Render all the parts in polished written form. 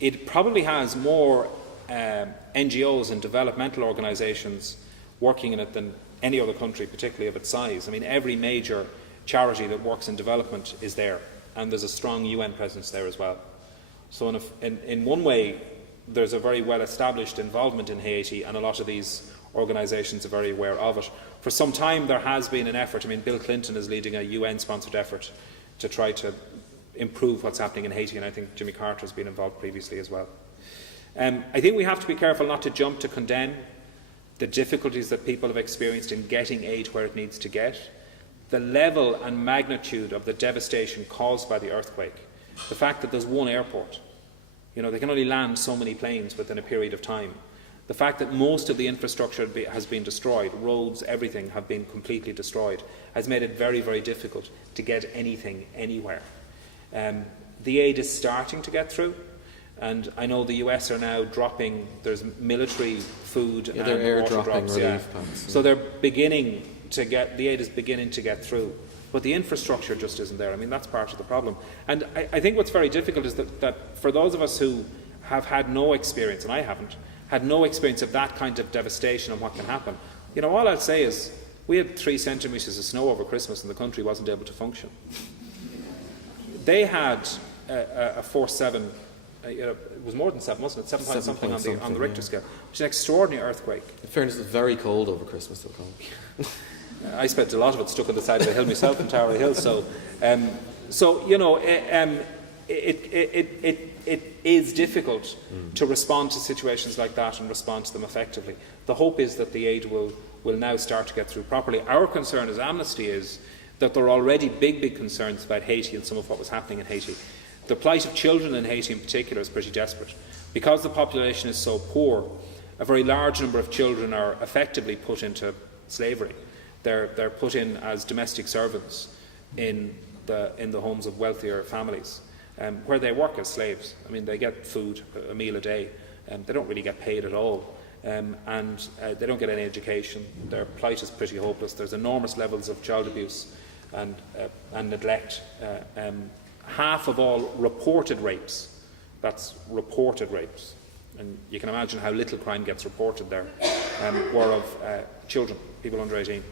it probably has more NGOs and developmental organisations working in it than any other country, particularly of its size. I mean, every major charity that works in development is there, and there's a strong UN presence there as well. So in one way, there's a very well-established involvement in Haiti, and a lot of these organisations are very aware of it. For some time there has been an effort. I mean, Bill Clinton is leading a UN-sponsored effort to try to improve what's happening in Haiti, and I think Jimmy Carter has been involved previously as well. I think we have to be careful not to jump to condemn the difficulties that people have experienced in getting aid where it needs to get, the level and magnitude of the devastation caused by the earthquake, the fact that there's one airport, they can only land so many planes within a period of time, the fact that most of the infrastructure has been destroyed, roads, everything have been completely destroyed, has made it very, very difficult to get anything anywhere. The aid is starting to get through, and I know the US are now dropping, there's military food and they're water drops. relief pumps. So they're beginning to get, the aid is beginning to get through. But the infrastructure just isn't there. I mean, that's part of the problem. And I think what's very difficult is that for those of us who have had no experience, and I haven't, had no experience of that kind of devastation and what can happen, all I'll say is we had 3 centimetres of snow over Christmas and the country wasn't able to function. They had a 4.7, it was more than 7, wasn't it? 7 point something on the Richter scale, which is an extraordinary earthquake. In fairness, it was very cold over Christmas, though, Colm. I spent a lot of it stuck on the side of the hill myself in Tower Hill, it is difficult to respond to situations like that and respond to them effectively. The hope is that the aid will now start to get through properly. Our concern as Amnesty is that there are already big concerns about Haiti and some of what was happening in Haiti. The plight of children in Haiti in particular is pretty desperate. Because the population is so poor, a very large number of children are effectively put into slavery. They're put in as domestic servants in the homes of wealthier families, where they work as slaves. I mean, they get food, a meal a day, they don't really get paid at all, and they don't get any education. Their plight is pretty hopeless. There's enormous levels of child abuse and neglect. Half of all reported rapes, that's reported rapes, and you can imagine how little crime gets reported there, were of children, people under 18,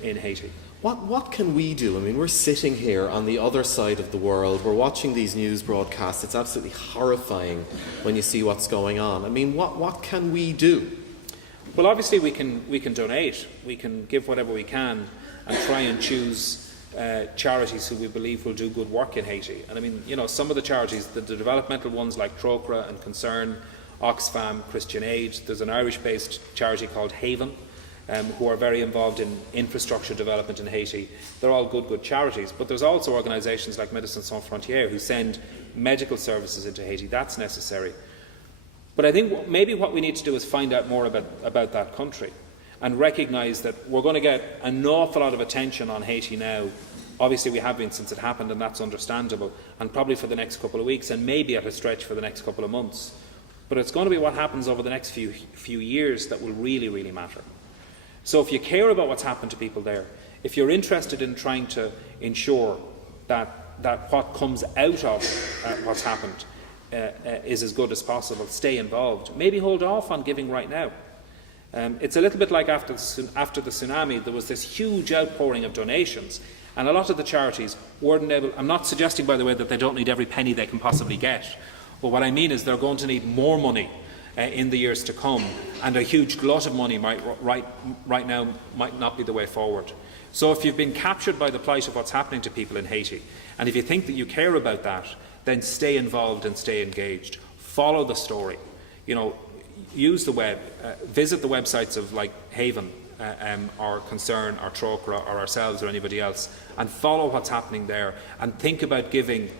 in Haiti. What can we do? I mean, we're sitting here on the other side of the world. We're watching these news broadcasts. It's absolutely horrifying when you see what's going on. I mean, what can we do? Well, obviously we can donate. We can give whatever we can and try and choose charities who we believe will do good work in Haiti. And I mean, some of the charities, the developmental ones like Trocra and Concern, Oxfam, Christian Aid. There's an Irish-based charity called Haven, who are very involved in infrastructure development in Haiti. They're all good charities, but there's also organisations like Médecins Sans Frontières who send medical services into Haiti. That's necessary. But I think maybe what we need to do is find out more about that country and recognise that we're going to get an awful lot of attention on Haiti now. Obviously we have been since it happened, and that's understandable, and probably for the next couple of weeks, and maybe at a stretch for the next couple of months. But it's going to be what happens over the next few years that will really, really matter. So if you care about what's happened to people there, if you're interested in trying to ensure that what comes out of what's happened is as good as possible, stay involved. Maybe hold off on giving right now. It's a little bit like after the tsunami, there was this huge outpouring of donations, and a lot of the charities weren't able. I'm not suggesting, by the way, that they don't need every penny they can possibly get, but what I mean is they're going to need more money in the years to come, and a huge glut of money right now might not be the way forward. So if you've been captured by the plight of what's happening to people in Haiti, and if you think that you care about that, then stay involved and stay engaged. Follow the story. Use the web. Visit the websites of like Haven or Concern or Trocra or ourselves or anybody else, and follow what's happening there, and think about giving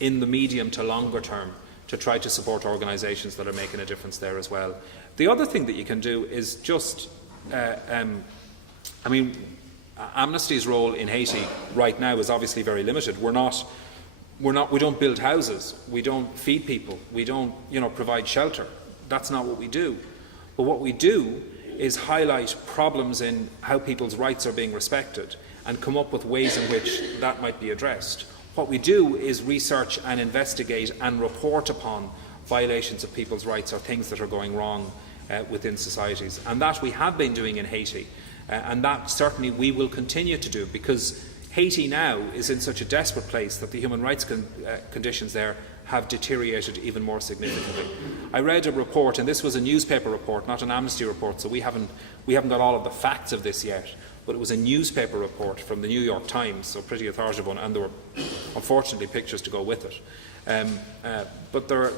in the medium to longer term to try to support organisations that are making a difference there as well. The other thing that you can do is just, Amnesty's role in Haiti right now is obviously very limited. We don't build houses, we don't feed people, we don't, provide shelter. That's not what we do. But what we do is highlight problems in how people's rights are being respected and come up with ways in which that might be addressed. What we do is research and investigate and report upon violations of people's rights or things that are going wrong within societies. And that we have been doing in Haiti, and that certainly we will continue to do, because Haiti now is in such a desperate place that the human rights conditions there have deteriorated even more significantly. I read a report, and this was a newspaper report, not an Amnesty report, so we haven't got all of the facts of this yet, but it was a newspaper report from the New York Times, so pretty authoritative one, and there were unfortunately pictures to go with it. But there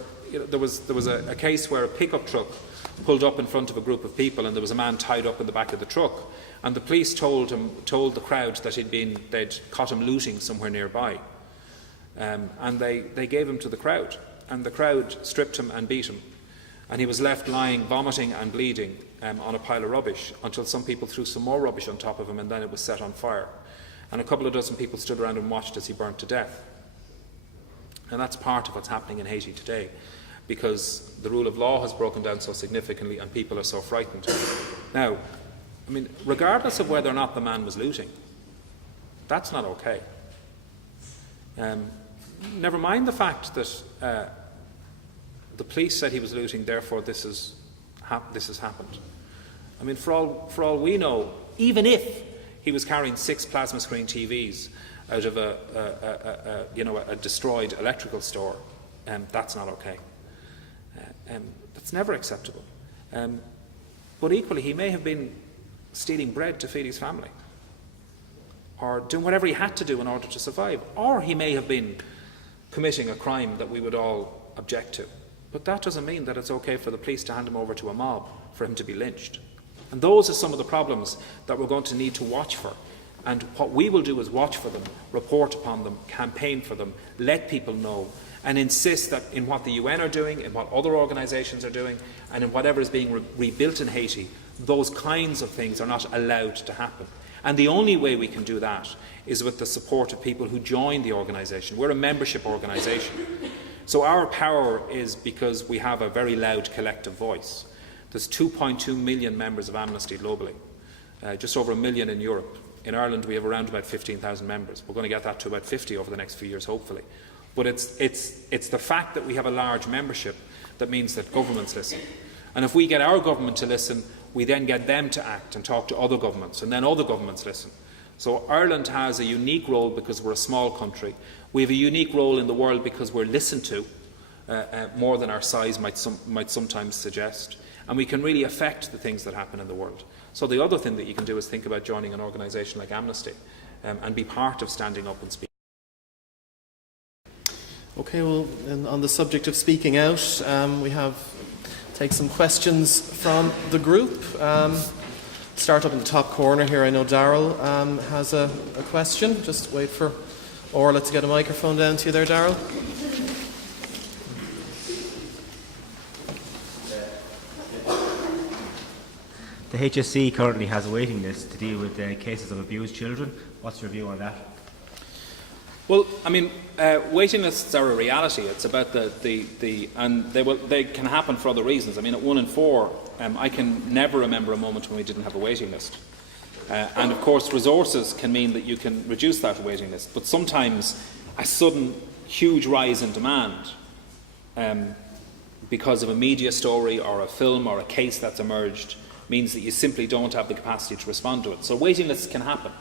was a case where a pickup truck pulled up in front of a group of people, and there was a man tied up in the back of the truck, and the police told the crowd that they'd caught him looting somewhere nearby, and they gave him to the crowd, and the crowd stripped him and beat him, and he was left lying, vomiting and bleeding on a pile of rubbish, until some people threw some more rubbish on top of him, and then it was set on fire, and a couple of dozen people stood around and watched as he burnt to death. And that's part of what's happening in Haiti today, because the rule of law has broken down so significantly and people are so frightened. Now, I mean, regardless of whether or not the man was looting, that's not okay. Never mind the fact that the police said he was looting, therefore this has happened. I mean, for all we know, even if he was carrying 6 plasma screen TVs out of a destroyed electrical store, that's not okay. That's never acceptable. But equally, he may have been stealing bread to feed his family, or doing whatever he had to do in order to survive, or he may have been committing a crime that we would all object to. But that doesn't mean that it's okay for the police to hand him over to a mob for him to be lynched. And those are some of the problems that we're going to need to watch for. And what we will do is watch for them, report upon them, campaign for them, let people know, and insist that in what the UN are doing, in what other organisations are doing, and in whatever is being rebuilt in Haiti, those kinds of things are not allowed to happen. And the only way we can do that is with the support of people who join the organisation. We're a membership organisation. So our power is because we have a very loud collective voice. There's 2.2 million members of Amnesty globally, just over 1 million in Europe. In Ireland, we have around about 15,000 members. We're going to get that to about 50 over the next few years, hopefully. But it's the fact that we have a large membership that means that governments listen. And if we get our government to listen, we then get them to act and talk to other governments, and then other governments listen. So Ireland has a unique role because we're a small country. We have a unique role in the world because we're listened to, more than our size might sometimes suggest. And we can really affect the things that happen in the world. So the other thing that you can do is think about joining an organisation like Amnesty and be part of standing up and speaking. Okay, well, and on the subject of speaking out, we take some questions from the group. Start up in the top corner here. I know Darryl has a question. Just wait for Orla to get a microphone down to you there, Darryl. The HSC currently has a waiting list to deal with cases of abused children. What's your view on that? Well, I mean, waiting lists are a reality. It's about and they can happen for other reasons. I mean, at 1 in 4, I can never remember a moment when we didn't have a waiting list. And of course, resources can mean that you can reduce that waiting list. But sometimes a sudden, huge rise in demand, because of a media story or a film or a case that's emerged, means that you simply don't have the capacity to respond to it. So waiting lists can happen.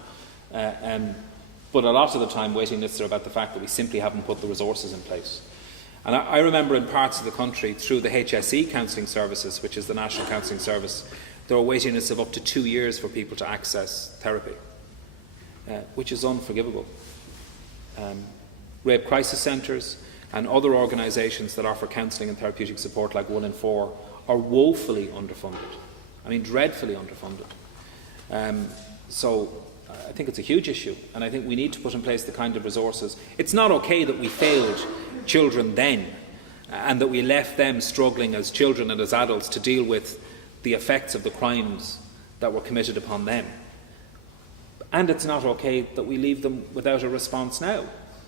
But a lot of the time, waiting lists are about the fact that we simply haven't put the resources in place. And I remember in parts of the country, through the HSE counselling services, which is the National Counselling Service, there were waiting lists of up to 2 years for people to access therapy, which is unforgivable. Rape crisis centres and other organisations that offer counselling and therapeutic support, like 1 in 4, are woefully underfunded. I mean, dreadfully underfunded. So I think it's a huge issue, and I think we need to put in place the kind of resources. It's not okay that we failed children then, and that we left them struggling as children and as adults to deal with the effects of the crimes that were committed upon them. And it's not okay that we leave them without a response now.